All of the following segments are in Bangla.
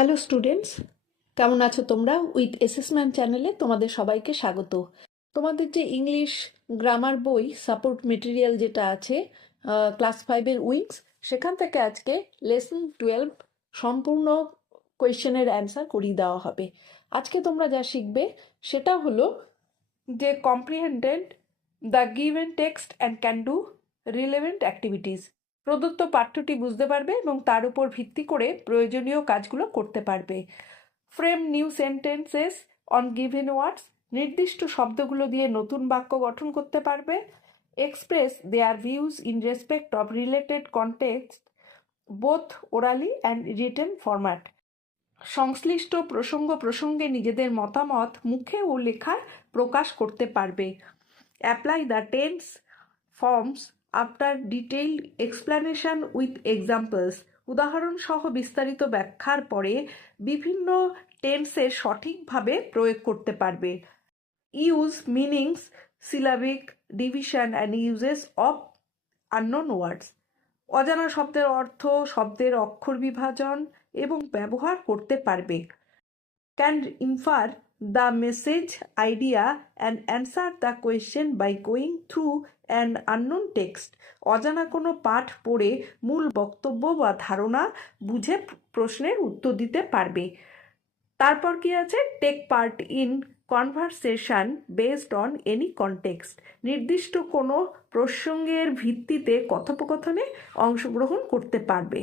হ্যালো স্টুডেন্টস কেমন আছো তোমরা? উইথ অ্যাসেসমেন্ট চ্যানেলে তোমাদের সবাইকে স্বাগত। তোমাদের যে ইংলিশ গ্রামার বই সাপোর্ট মেটেরিয়াল যেটা আছে ক্লাস ফাইভের উইংস সেখান থেকে আজকে লেসন টুয়েলভ সম্পূর্ণ কোয়েশ্চেনের অ্যান্সার করিয়ে দেওয়া হবে। আজকে তোমরা যা শিখবে, সেটা হলো যে comprehended the given text and can do relevant activities প্রদত্ত পাঠ্যটি বুঝতে পারবে এবং তার উপর ভিত্তি করে প্রয়োজনীয় কাজগুলো করতে পারবে। Frame new sentences on given words নির্দিষ্ট শব্দগুলো দিয়ে নতুন বাক্য গঠন করতে পারবে। Express their views in respect of related context, both orally and written format. সংশ্লিষ্ট প্রসঙ্গ প্রসঙ্গে নিজেদের মতামত মুখে ও লেখায় প্রকাশ করতে পারবে। Apply the tense forms after detail explanation with examples উদাহরণ সহ বিস্তারিত ব্যাখ্যার পরে বিভিন্ন টেন্সে সঠিকভাবে প্রয়োগ করতে পারবে। Use meanings syllabic division and usages of unknown words অজানা শব্দের অর্থ, শব্দের অক্ষর বিভাজন এবং ব্যবহার করতে পারবে। Can infer the message idea and answer the question by going through and unknown text. অজানা কোনো পাঠ পড়ে মূল বক্তব্য বা ধারণা বুঝে প্রশ্নের উত্তর দিতে পারবে। তারপর কি আছে? Take part in conversation based on any context. নির্দিষ্ট কোনো প্রসঙ্গের ভিত্তিতে কথোপকথনে অংশগ্রহণ করতে পারবে।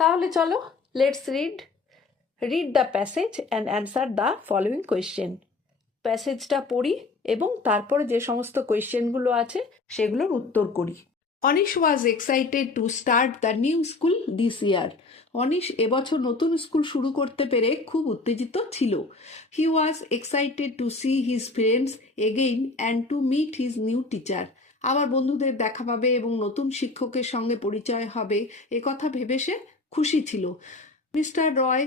তাহলে চলো let's read read the passage and answer the following question প্যাসেজটা পড়ি এবং তারপরে যে সমস্ত কোয়েশ্চেনগুলো আছে, সেগুলোর উত্তর করি। Anish was excited to start the new school this year Anish এবছর নতুন স্কুল শুরু করতে পেরে খুব উত্তেজিত ছিল। He was excited to see his friends again and to meet his new teacher আবার বন্ধুদের দেখা পাবে এবং নতুন শিক্ষকের সঙ্গে পরিচয় হবে একথা ভেবে সে খুশি ছিল। Mister Roy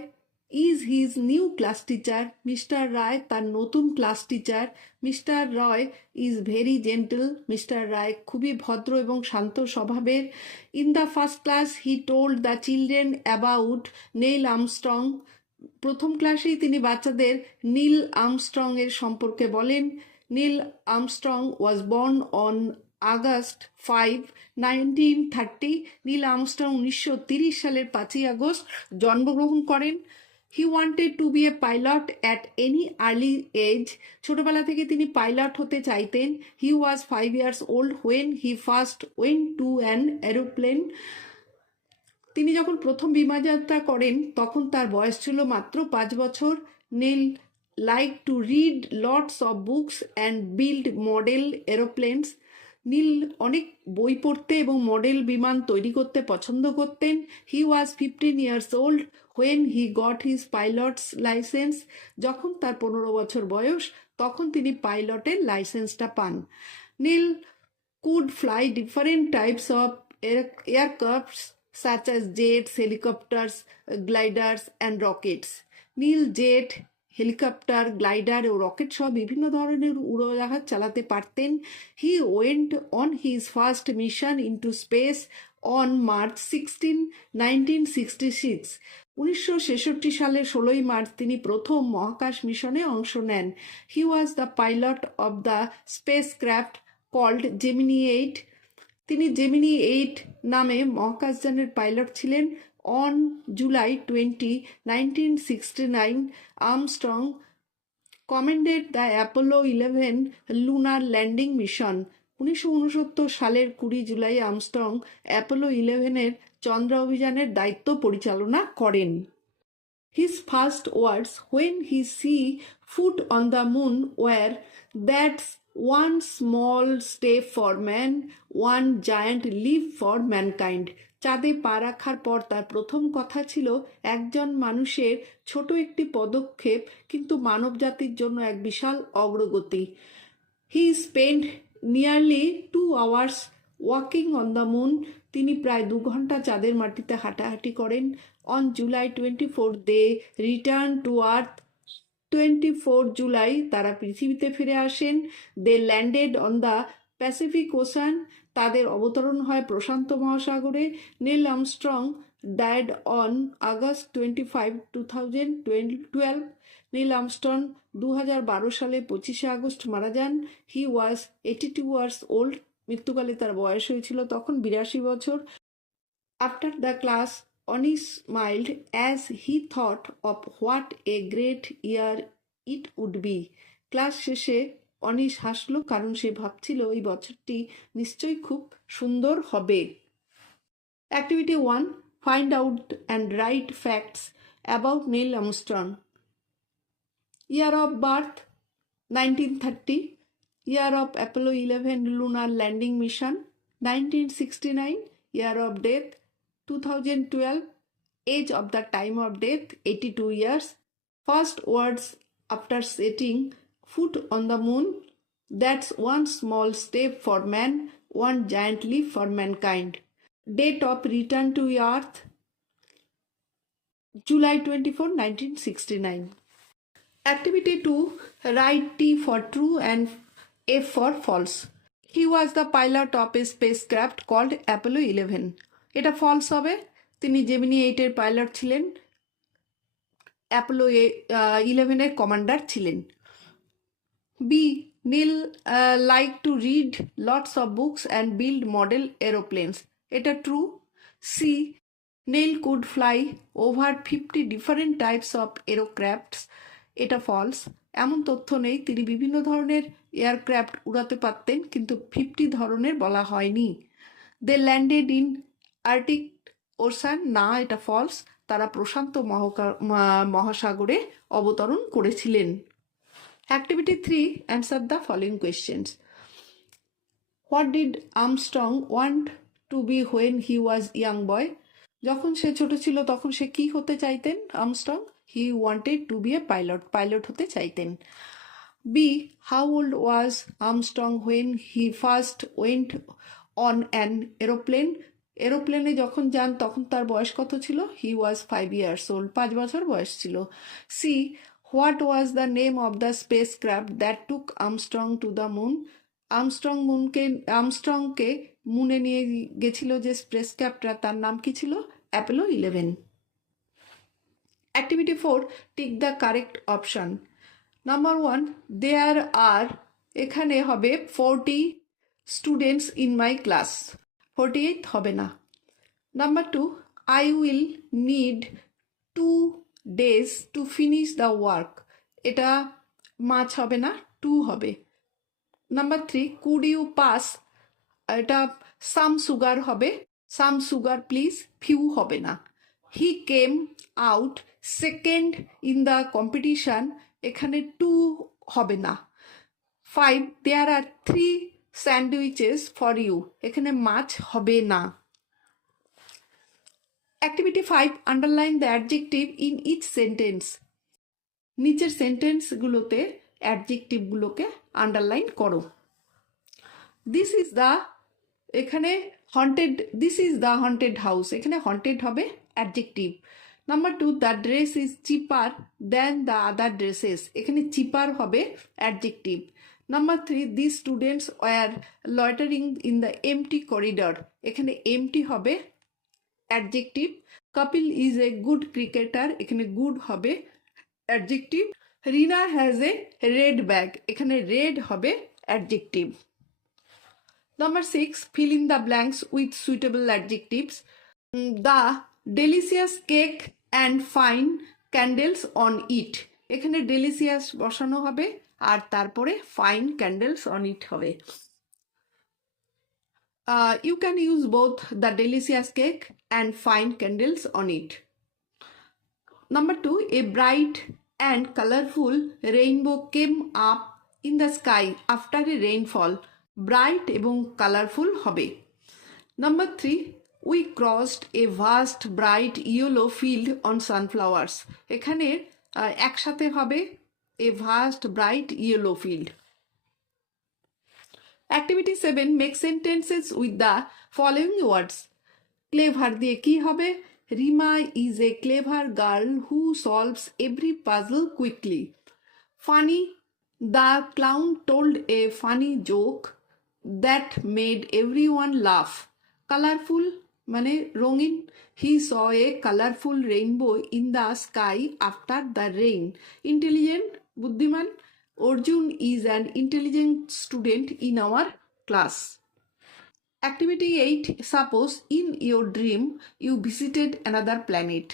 is his new class teacher. Mister Roy তার নতুন class teacher. Mister Roy is very gentle. Mister Roy খুবই ভদ্র এবং শান্ত স্বভাবের। In the first class he told the children about Neil Armstrong. প্রথম ক্লাসেই তিনি বাচ্চাদের নীল আমস্ট্রং এর সম্পর্কে বলেন। Neil Armstrong was born on August five nineteen thirty Neil Armstrong উনিশশো তিরিশ সালের পাঁচই আগস্ট জন্মগ্রহণ করেন। He wanted to be a pilot at any early age ছোটবেলা থেকে তিনি পাইলট হতে চাইতেন। He was five years old when he first went to an aeroplane তিনি যখন প্রথম বিমানযাত্রা করেন, তখন তার বয়স ছিল মাত্র পাঁচ বছর। Neil like to read lots of books and build model aeroplanes Neil অনেক বই পড়তে এবং মডেল বিমান তৈরি করতে পছন্দ করতেন। He was fifteen years old when he got his pilot's licence যখন তার পনেরো বছর বয়স তখন তিনি পাইলটের লাইসেন্সটা পান। Neil could fly different types of aircrafts such as jets, helicopters, gliders, and rockets. Neil jet helicopter, glider O rocket সহ বিভিন্ন ধরনের উড়োজাহাজ চালাতে পারতেন। He went on his first mission into space on March sixteen nineteen sixty six উনিশশো ছেষট্টি সালের ষোলোই মার্চ তিনি প্রথম মহাকাশ মিশনে অংশ নেন। He was the pilot of the spacecraft called Gemini eight তিনি জেমিনি এইট নামে মহাকাশযানের পাইলট ছিলেন। On July twenty nineteen sixty nine Armstrong commanded the Apollo eleven lunar landing mission উনিশশো উনসত্তর সালের কুড়ি জুলাই আর্মস্ট্রং অ্যাপোলো ইলেভেনের চন্দ্র অভিযানের দায়িত্ব পরিচালনা করেন His first words when he set foot on the moon were that's one small step for man one giant leap for mankind. চাঁদে পা রাখার পর তার প্রথম কথা ছিল, একজন মানুষের ছোট একটি পদক্ষেপ কিন্তু মানবজাতির জন্য এক বিশাল অগ্রগতি। He spend nearly two hours walking on the moon তিনি প্রায় দু ঘণ্টা চাঁদের মাটিতে হাঁটাহাঁটি করেন। On July twenty four they return to earth twenty four July তারা পৃথিবীতে ফিরে আসেন। They landed on the Pacific Ocean তাদের অবতরণ হয় প্রশান্ত মহাসাগরে। Neil Armstrong died on August twenty five two thousand twelve Neil Armstrong দু বারো সালে পঁচিশে আগস্ট মারা যান। He was eighty two years old মৃত্যুকালে তার বয়স হয়েছিল তখন বিরাশি বছর। After the class Ani smiled as he thought of what a great year it would be class শেষে অনিশ হাসলো কারণ সে ভাবছিল এই বছরটি নিশ্চয়ই খুব সুন্দর হবে। Activity one find out and write facts about Neil Armstrong year of birth nineteen thirty year of Apollo eleven lunar landing mission Apollo 11 lunar landing mission 1969 year of death 2012 age of the time of death 82 years. First words after setting foot on the moon that's one small step for man one giant leap for mankind date of return to earth july 24 1969 Activity 2 Write T for true and F for false. He was the pilot of a spacecraft called Apollo 11. এটা ফলস হবে তিনি জেমিনি এইটের পাইলট ছিলেন অ্যাপোলো ইলেভেনের কমান্ডার ছিলেন B Neil like to read lots of books and build model aeroplanes এটা true C Neil could fly over fifty different types of aircrafts এটা ফলস এমন তথ্য নেই, তিনি বিভিন্ন ধরনের এয়ারক্রাফট উড়াতে পারতেন, কিন্তু ফিফটি ধরনের বলা হয়নি। They landed in Arctic Ocean না, এটা ফলস তারা প্রশান্ত মহাসাগরে অবতরণ করেছিলেন। Activity three answer the following questions what did Armstrong want to be when he was young boy যখন সে ছোট ছিল, তখন সে কি হতে চাইতেন Armstrong he wanted to be a pilot pilot হতে চাইতেন। B how old was Armstrong when he first went on an aeroplane এরোপ্লেনে যখন যান, তখন তার বয়স কত ছিল? He was five years old পাঁচ বছর বয়স ছিল। C was the name of the spacecraft that took Armstrong to the moon Armstrong মুনকে আমস্ট্রংকে মুনে নিয়ে গেছিল যে স্পেস ক্রাফটটা তার নাম কি ছিল? Apollo eleven activity four tick the correct option number one there are এখানে হবে forty students in my class forty eight হবে না. Number two I will need two days to finish the work এটা মাছ হবে না টু হবে। Number three could you pass এটা সাম সুগার হবে। সাম সুগার প্লিজ ফিউ হবে না। He came out second in the competition এখানে টু হবে না। Five there are three sandwiches for you এখানে মাছ হবে না। Activity five underline the adjective in each sentence নিচের সেন্টেন্সগুলোতে অ্যাডজেক্টিভগুলোকে আন্ডারলাইন করো। দিস ইজ দ্য এখানে haunted this is the haunted house এখানে হন্টেড হবে adjective number two the dress is cheaper than the other dresses এখানে চিপার হবে adjective number three the students were loitering in the empty corridor এখানে এমটি হবে adjective. Kapil is a good cricketer, এখানে গুড হবে। Adjective. Rina has a red bag, এখানে রেড হবে adjective. Number six, fill in the blanks with suitable adjectives. The delicious cake and fine candles on it. এখানে ডেলিসিয়াস বসানো হবে আর তারপরে ফাইন ক্যান্ডেলস অন ইট হবে। Uh, you can use both the delicious cake and fine candles on it. Number two, a bright and colorful rainbow came up in the sky after a rainfall. Bright এবং কালারফুল হবে number three we crossed a vast bright yellow field on sunflowers এখানে একসাথে হবে a vast bright yellow activity seven make sentences with the following words clever দিয়ে কি হবে? Rima is a clever girl who solves every puzzle quickly funny the clown told a funny joke that made everyone laugh colourful মানে রঙিন. He saw a colourful rainbow in the sky after the rain intelligent বুদ্ধিমান. Arjun is an intelligent student in our class activity eight suppose in your dream you visited another planet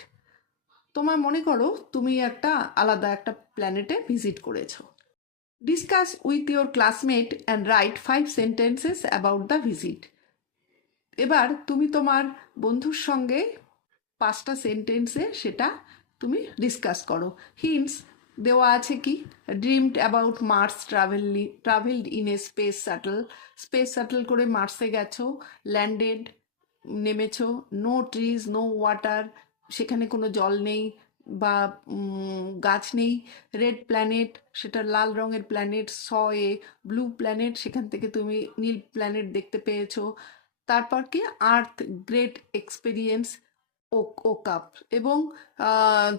তোমার মনে করো, তুমি একটা আলাদা একটা প্ল্যানেটে ভিজিট করেছ। Discuss with your classmate and write five sentences about the visit এবার তুমি তোমার বন্ধুর সঙ্গে পাঁচটা সেন্টেন্সে সেটা তুমি ডিসকাস করো। হিন্টস দেওয়া আছে কি? Dreamed about Mars travel travelled in a space shuttle space shuttle করে মার্সে গেছো ল্যান্ডেড নেমেছো। নো ট্রিজ নো ওয়াটার সেখানে কোনো জল নেই বা গাছ নেই। রেড প্ল্যানেট সেটা লাল রঙের planet saw a blue planet সেখান থেকে তুমি নীল প্ল্যানেট দেখতে পেয়েছ। তারপর কি? আর্থ গ্রেট এক্সপিরিয়েন্স ও ও কাপ এবং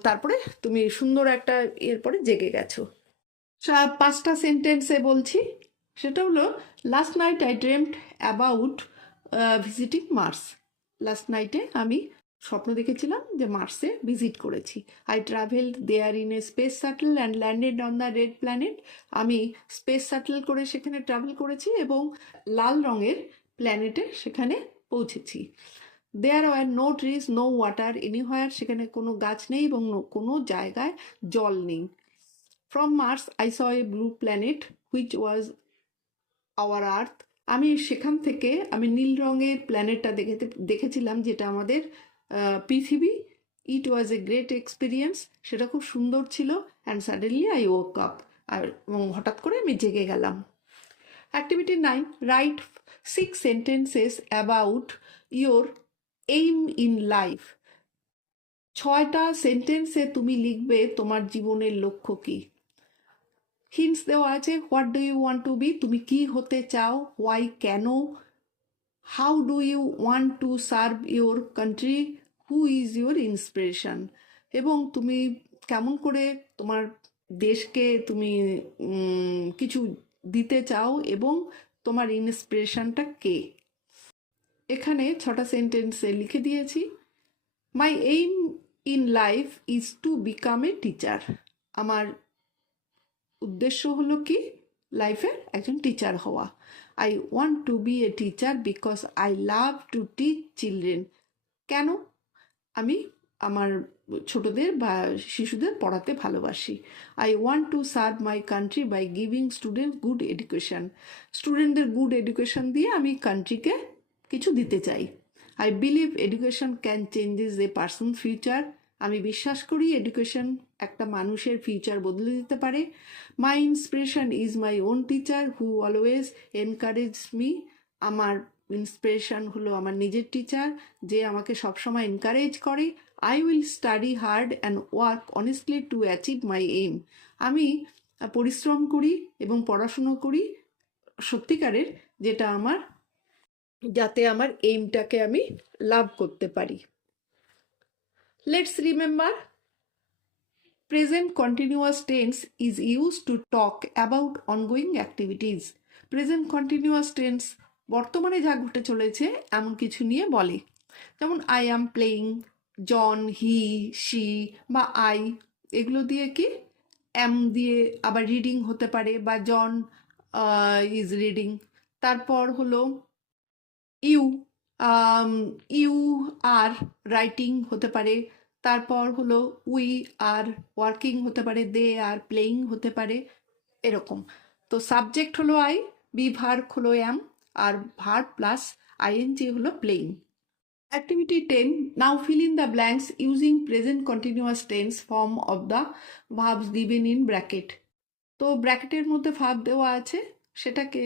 তারপরে তুমি সুন্দর একটা এরপরে জেগে গেছো। পাঁচটা সেন্টেন্সে বলছি। সেটা হলো last night I dreamed about visiting Mars last নাইটে আমি স্বপ্ন দেখেছিলাম যে মার্সে ভিজিট করেছি। I travelled there in a space shuttle and landed on the red planet আমি স্পেস শাটল করে সেখানে ট্রাভেল করেছি এবং লাল রঙের প্ল্যানেটে সেখানে পৌঁছেছি। There were no trees no water anywhere সেখানে কোনো গাছ নেই এবং কোনো জায়গায় জল নেই। From Mars I saw a blue planet which was our Earth আমি সেখান থেকে, আমি নীল রঙের প্ল্যানেটটা দেখে দেখেছিলাম, যেটা আমাদের পৃথিবী। It was a great experience সেটা খুব সুন্দর ছিল। And suddenly I woke up আর হঠাৎ করে আমি জেগে গেলাম। Activity nine write six sentences about your aim in life ছয়টা সেন্টেন্সে তুমি লিখবে তোমার জীবনের লক্ষ্য কী? হিন্টস দেওয়া আছে what do you want to be তুমি কি হতে চাও? ওয়াই কেন? How do you want to serve your country who is your inspiration এবং তুমি কেমন করে তোমার দেশকে তুমি কিছু দিতে চাও এবং তোমার ইন্সপিরেশনটা কে? এখানে ছটা সেন্টেন্সে লিখে দিয়েছি my aim in life is to become a teacher আমার উদ্দেশ্য হলো কি? লাইফের একজন টিচার হওয়া। I want to be a teacher because I love to teach children কেন? আমি আমার ছোটদের বা শিশুদের পড়াতে ভালোবাসি। I want to serve my country by giving student good education স্টুডেন্টদের গুড এডুকেশন দিয়ে আমি কান্ট্রিকে কিছু দিতে চাই। I believe education can changes a person future আমি বিশ্বাস করি এডুকেশন একটা মানুষের ফিউচার বদলে দিতে পারে। My inspiration is my own teacher who always encourage me আমার ইন্সপিরেশন হলো আমার নিজের টিচার যে আমাকে সবসময় এনকারেজ করে। I will study hard and work honestly to achieve my aim আমি পরিশ্রম করি এবং পড়াশুনো করি সত্যিকারের, যেটা আমার যাতে আমার এইমটাকে আমি লাভ করতে পারি। Let's remember present continuous tense is use to talk about ongoing activities. Present continuous tense বর্তমানে যা ঘটে চলেছে, এমন কিছু নিয়ে বলে। যেমন আই অ্যাম প্লেয়িং জন হি শি বা আই এগুলো দিয়ে কি? অ্যাম দিয়ে আবার রিডিং হতে পারে বা জন ইজ রিডিং তারপর হলো ইউ ইউ আর রাইটিং হতে পারে। তারপর হলো উই আর ওয়ার্কিং হতে পারে, দে আর প্লেয়িং হতে পারে, এরকম। তো সাবজেক্ট হলো আই, বি ভার্ব হলো am are verb plus ING হলো playing activity ten, now fill in the blanks using present continuous tense form of the verbs given in bracket. তো ব্র্যাকেটের মধ্যে ভাব দেওয়া আছে, সেটাকে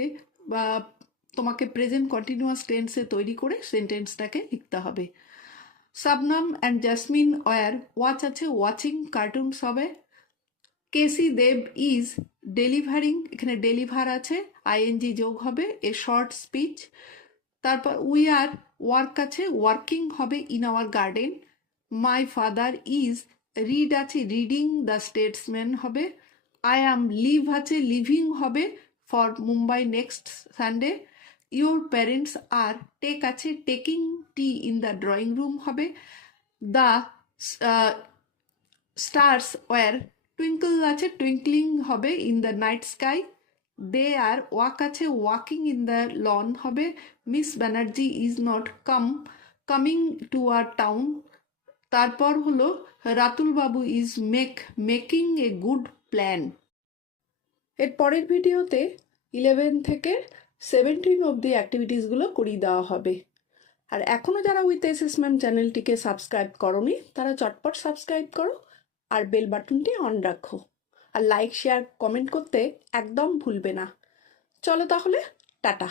তোমাকে প্রেজেন্ট কন্টিনিউয়াস টেন্সে তৈরি করে সেন্টেন্সটাকে লিখতে হবে। Shabnam and Jasmin were watch আছে ওয়াচিং কার্টুনস হবে। কেসি দেব ইজ ডেলিভারিং এখানে ডেলিভার আছে আইএনজি যোগ হবে এ শর্ট স্পিচ তারপর উই আর ওয়ার্ক আছে ওয়ার্কিং হবে in our garden my father is read আছে রিডিং দ্য স্টেটসম্যান হবে। আই অ্যাম লিভ আছে লিভিং হবে for Mumbai next Sunday your parents are take আছে taking tea in the drawing room হবে। দ্য স্টার্স ওয়ার টুইঙ্কল আছে টুইঙ্কলিং হবে in the night sky they are walk আছে ওয়াকিং ইন দ্য লন হবে। Miss Banerjee is not come coming to our town তারপর হলো Ratul babu is make making a good plan এর পরের ভিডিওতে ইলেভেন থেকে সেভেন্টিন অবধি অ্যাক্টিভিটিসগুলো করিয়ে দেওয়া হবে। আর এখনও যারা উইথ ম্যাম চ্যানেলটিকে সাবস্ক্রাইব করনি, তারা চটপট সাবস্ক্রাইব করো আর বেল বাটনটি অন রাখো। আর লাইক শেয়ার কমেন্ট করতে একদম ভুলবে না। চলো তাহলে, টাটা।